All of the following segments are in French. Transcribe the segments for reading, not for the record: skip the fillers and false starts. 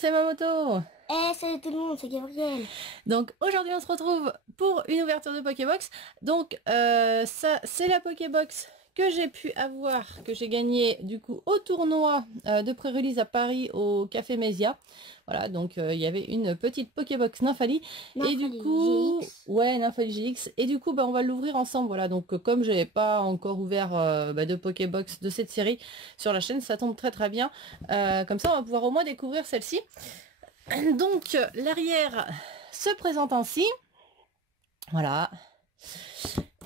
c'est Mamoto. Salut tout le monde, c'est Gabriel. Donc aujourd'hui on se retrouve pour une ouverture de Pokébox. Donc ça c'est la Pokébox que j'ai pu avoir, que j'ai gagné du coup au tournoi de pré-release à Paris au Café Mésia. Voilà, donc il y avait une petite Pokébox Nymphali. Et du coup, GX. ouais, Nymphali GX. Et du coup, on va l'ouvrir ensemble. Voilà, donc comme je n'avais pas encore ouvert de Pokébox de cette série sur la chaîne, ça tombe très très bien. Comme ça, on va pouvoir au moins découvrir celle-ci. Donc l'arrière se présente ainsi. Voilà.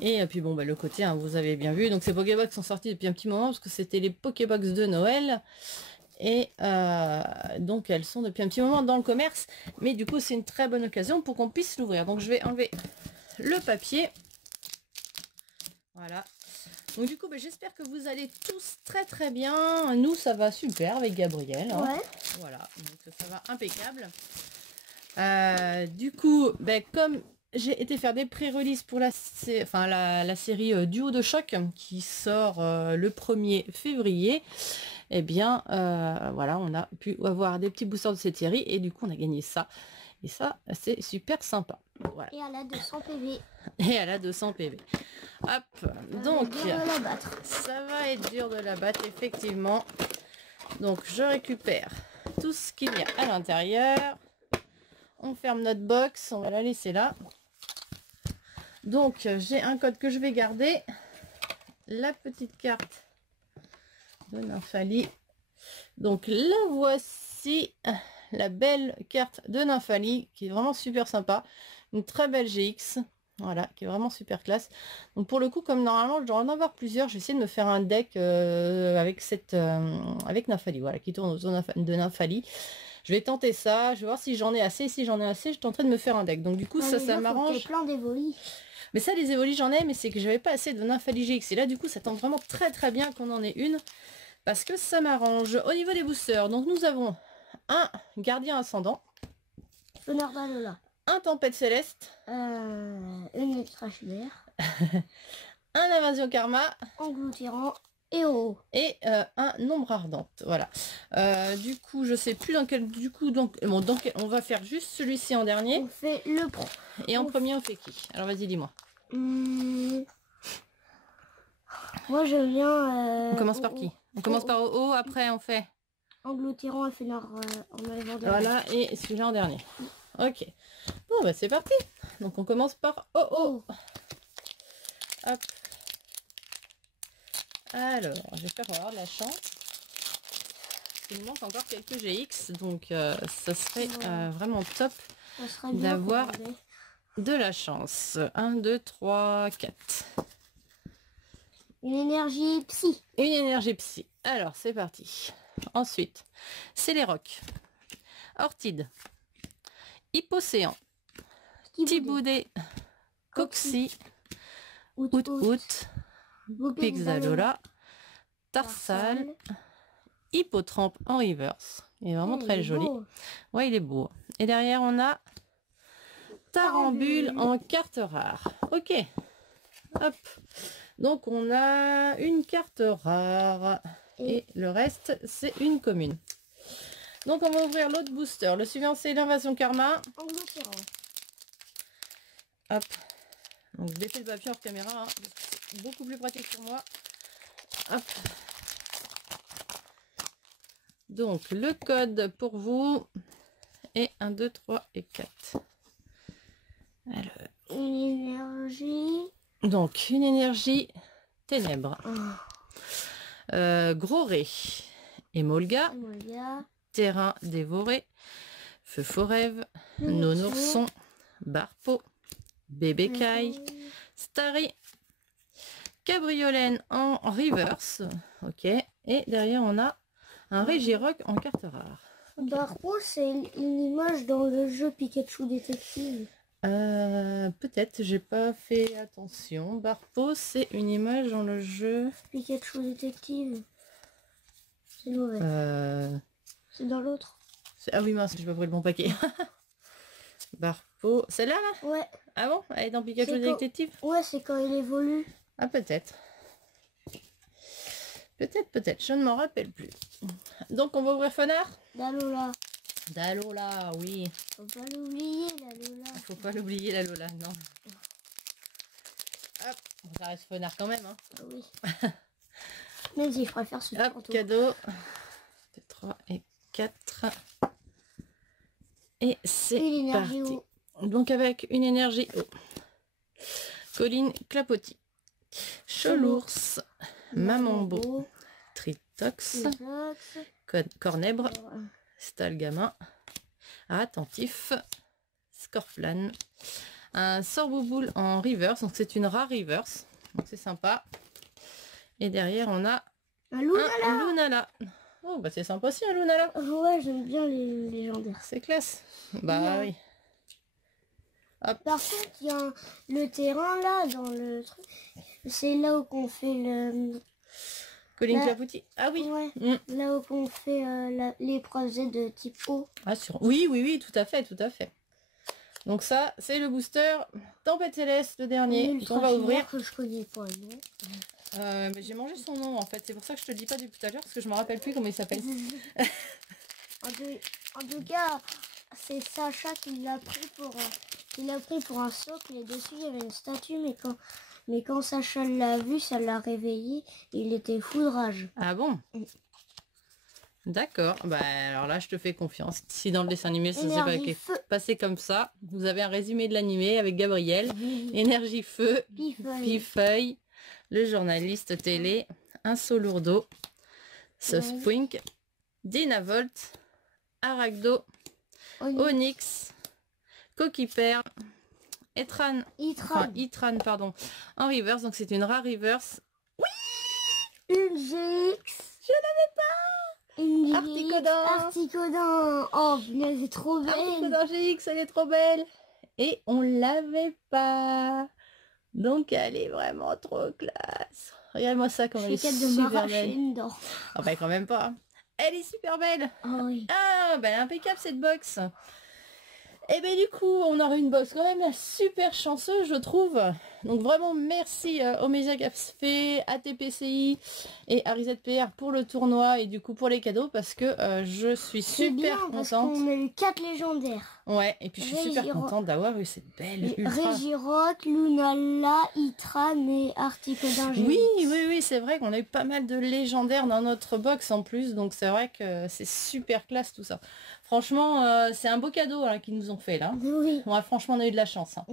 Et puis bon, le côté, hein, vous avez bien vu. Donc ces Pokébox sont sortis depuis un petit moment parce que c'était les Pokébox de Noël. Et donc elles sont depuis un petit moment dans le commerce. Mais du coup, c'est une très bonne occasion pour qu'on puisse l'ouvrir. Donc je vais enlever le papier. Voilà. Donc du coup, j'espère que vous allez tous très très bien. Nous, ça va super avec Gabriel. Hein. Ouais. Voilà, donc ça va impeccable. Du coup, comme j'ai été faire des pré-releases pour la série Duo de choc qui sort le 1er février, eh bien, voilà, on a pu avoir des petits boosters de cette série et du coup, on a gagné ça. Et ça, c'est super sympa. Voilà. Et elle a 200 PV. Et elle a 200 PV. Hop, donc, dur de la battre. ça va être dur de la battre, effectivement. Donc, je récupère tout ce qu'il y a à l'intérieur. On ferme notre box, on va la laisser là. Donc, j'ai un code que je vais garder. La petite carte de Nymphali. Donc, la voici, la belle carte de Nymphali, qui est vraiment super sympa. Une très belle GX. Voilà, qui est vraiment super classe. Donc pour le coup, comme normalement je dois en avoir plusieurs, je vais essayer de me faire un deck avec avec Nymphali, voilà, qui tourne autour de Nymphali. Je vais tenter ça, je vais voir si j'en ai assez. Si j'en ai assez, je tenterai de me faire un deck. Donc du coup, ça m'arrange. Plein d'évolis. Mais ça, les évolis, j'en ai, mais c'est que j'avais pas assez de Nymphali GX. Et là, du coup, ça tombe vraiment très très bien qu'on en ait une. Parce que ça m'arrange. Au niveau des boosters, donc nous avons un gardien ascendant. Honneur d'Alola. Un tempête céleste. Une extra chimère. Un invasion karma. Engloutirant. Et oh. Et un ombre ardente. Voilà. Du coup, je sais plus dans quel. Du coup, donc, on va faire juste celui-ci en dernier. On fait le pro. Et en premier, on fait qui? Alors, vas-y, dis-moi. Moi, je viens. On commence par qui? On commence par O, après, on fait. Engloutirant, éphémère en enlevant de. Voilà, et celui-là en dernier. Ok. Bon, c'est parti. Donc, on commence par O. Hop. Alors, j'espère qu'on va avoir de la chance. Il nous manque encore quelques GX, donc ça serait vraiment top d'avoir de la chance. 1, 2, 3, 4. Une énergie psy. Une énergie psy. Alors, c'est parti. Ensuite, c'est les rocs. Ortide. Hypocéan. Tiboudé. Coxy. Out. Pixalola. Tarsal. Hippotrampe en reverse. Il est vraiment très joli. Ouais, il est beau. Et derrière, on a Tarambule en carte rare. Ok. Hop. Donc, on a une carte rare. Et le reste, c'est une commune. Donc, on va ouvrir l'autre booster. Le suivant, c'est l'invasion karma. Hop. Donc, je défais le papier hors caméra. Hein. C'est beaucoup plus pratique pour moi. Hop. Donc, le code pour vous est 1, 2, 3 et 4. Alors. Une énergie. Donc, une énergie ténèbres. Gros ré. Emolga. Terrain dévoré. Feu forêve. Nonourson. Barpo. Bébé Kai. Starry. Cabriolène en reverse. Ok. Et derrière, on a un Régirock en carte rare. Okay. Barpo, c'est une image dans le jeu Pikachu Détective. Peut-être, j'ai pas fait attention. Barpo, c'est une image dans le jeu Pikachu Détective. C'est mauvais. C'est dans l'autre. Ah oui, mince, j'ai pas pris le bon paquet. Barpo, celle-là là? Ouais. Ah bon? Elle est dans Pikachu Détective? Ouais, c'est quand il évolue. Ah, peut-être. Peut-être, je ne m'en rappelle plus. Donc, on va ouvrir Fonard. D'Alola. D'Alola, oui. Faut pas l'oublier, la Lola. Faut pas l'oublier, la Lola, non. Hop, bon, ça reste Fenard quand même. Hein. Ah oui. Même si je préfère ce Hop, fantôme. cadeau. 2, 3 et 4. Et c'est Une énergie parti. eau. Donc avec une énergie eau. Colline Clapotis. Chelours. Mamambo. Tritox. Cornèbre. Stalgamin. Attentif. Scorflan. Un Sorbouboule en reverse. Donc c'est une rare reverse. Donc c'est sympa. Et derrière on a Un Lunala. un Lunala. Oh bah c'est sympa aussi un Lunala. Ouais, j'aime bien les légendaires. C'est classe. Bah oui. Hop. Par contre, il y a le terrain là, dans le truc. C'est là où qu'on fait le... Colline Là. Clapotis. Ah oui. Ouais, Mm. là où qu'on fait l'épreuve Z de type eau. Ah, oui, oui, oui, tout à fait, tout à fait. Donc ça, c'est le booster Tempête Céleste, le dernier, Ultra qu'on va filaire ouvrir. que je connais pas, non. Mais j'ai mangé son nom en fait, c'est pour ça que je te le dis pas depuis tout à l'heure, parce que je me rappelle plus comment il s'appelle. En tout cas, c'est Sacha qui l'a pris pour un socle et dessus il y avait une statue, mais quand Sacha l'a vu, ça l'a réveillé, il était fou de rage. Ah bon? D'accord, bah alors là je te fais confiance. Si dans le dessin animé ça s'est Énergie pas feu. passé comme ça, vous avez un résumé de l'animé avec Gabriel, énergie feu, Pifeuille. Pifeuille, le journaliste télé, un Solourdo, Suswink, Dynavolt, Arachdo, Onyx, Coquille-Perle, Etran, enfin Itran pardon, en reverse, donc c'est une rare reverse. Une GX. Je l'avais pas. Une Articodin. Articodin. Oh, punaise, c'est trop belle. Articodin GX, elle est trop belle. Et on l'avait pas. Donc elle est vraiment trop classe. Regarde-moi ça comme elle est super belle. Dedans. Ah bah quand même pas. Elle est super belle. Oh, oui. Ah bah elle est impeccable cette box. Et ben du coup on aura une box quand même super chanceuse je trouve. Donc vraiment merci Omesia Café, ATPCI et RZPR pour le tournoi et du coup pour les cadeaux parce que je suis C'est bien super parce contente. qu'on a eu 4 légendaires. Ouais et puis je suis super contente d'avoir eu cette belle ultra. Regirock, Lunala, Itran et Articodin GX. Oui, oui, oui, c'est vrai qu'on a eu pas mal de légendaires dans notre box en plus, donc c'est vrai que c'est super classe tout ça. Franchement, c'est un beau cadeau hein, qu'ils nous ont fait là. Oui. Ouais, franchement, on a eu de la chance. Hein.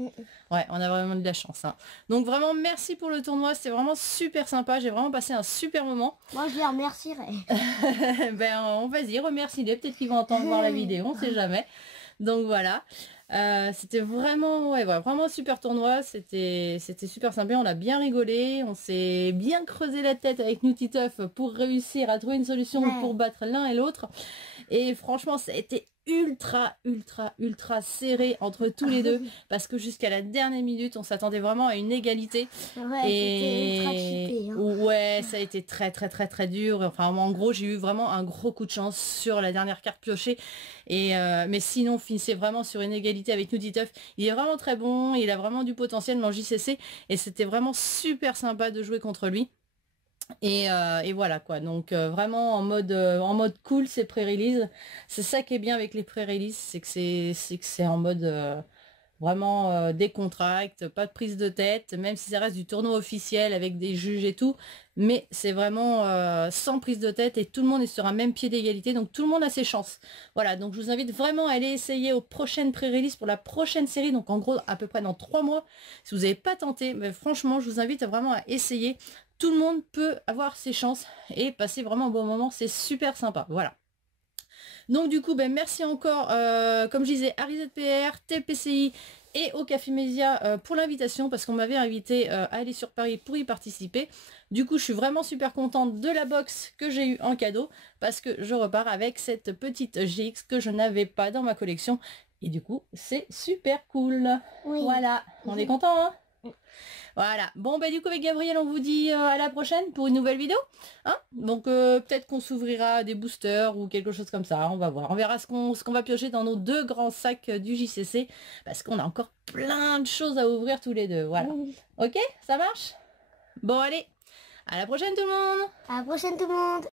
Ouais, on a vraiment eu de la chance. Hein. Donc vraiment, merci pour le tournoi, c'était vraiment super sympa. J'ai vraiment passé un super moment. Moi, je les remercierai. Ben, on vas-y, remercie-les. Peut-être qu'ils vont entendre voir la vidéo, on sait jamais. Donc voilà. C'était vraiment, ouais, vraiment super tournoi, c'était super sympa, on a bien rigolé, on s'est bien creusé la tête avec Nutituff pour réussir à trouver une solution pour battre l'un et l'autre. Et franchement, ça a été ultra serré entre tous les deux parce que jusqu'à la dernière minute on s'attendait vraiment à une égalité. Ouais, c'était ultra cheaté, hein. Ouais, ça a été très dur. Enfin en gros j'ai eu vraiment un gros coup de chance sur la dernière carte piochée et mais sinon on finissait vraiment sur une égalité avec Nutituff. Il est vraiment très bon, il a vraiment du potentiel dans le JCC et c'était vraiment super sympa de jouer contre lui. Et voilà quoi, donc vraiment en mode cool c'est pré-release. C'est ça qui est bien avec les pré-release, c'est que c'est en mode vraiment décontracte, pas de prise de tête, même si ça reste du tournoi officiel avec des juges et tout, mais c'est vraiment sans prise de tête et tout le monde est sur un même pied d'égalité, donc tout le monde a ses chances. Voilà, donc je vous invite vraiment à aller essayer aux prochaines pré-release pour la prochaine série, donc en gros à peu près dans 3 mois. Si vous n'avez pas tenté, mais franchement je vous invite vraiment à essayer. Tout le monde peut avoir ses chances et passer vraiment un bon moment, c'est super sympa, voilà. Donc du coup, ben, merci encore, comme je disais, à RZPR, TPCI et au Café Média pour l'invitation, parce qu'on m'avait invité à aller sur Paris pour y participer. Du coup, je suis vraiment super contente de la box que j'ai eue en cadeau, parce que je repars avec cette petite GX que je n'avais pas dans ma collection. Et du coup, c'est super cool. Oui. Voilà, on est content, hein? Voilà, bon bah du coup avec Gabriel on vous dit à la prochaine pour une nouvelle vidéo, hein. Donc peut-être qu'on s'ouvrira des boosters ou quelque chose comme ça, on va voir, on verra ce qu'on va piocher dans nos 2 grands sacs du JCC, parce qu'on a encore plein de choses à ouvrir tous les deux, voilà. Ok, ça marche? Bon allez, à la prochaine tout le monde. À la prochaine tout le monde.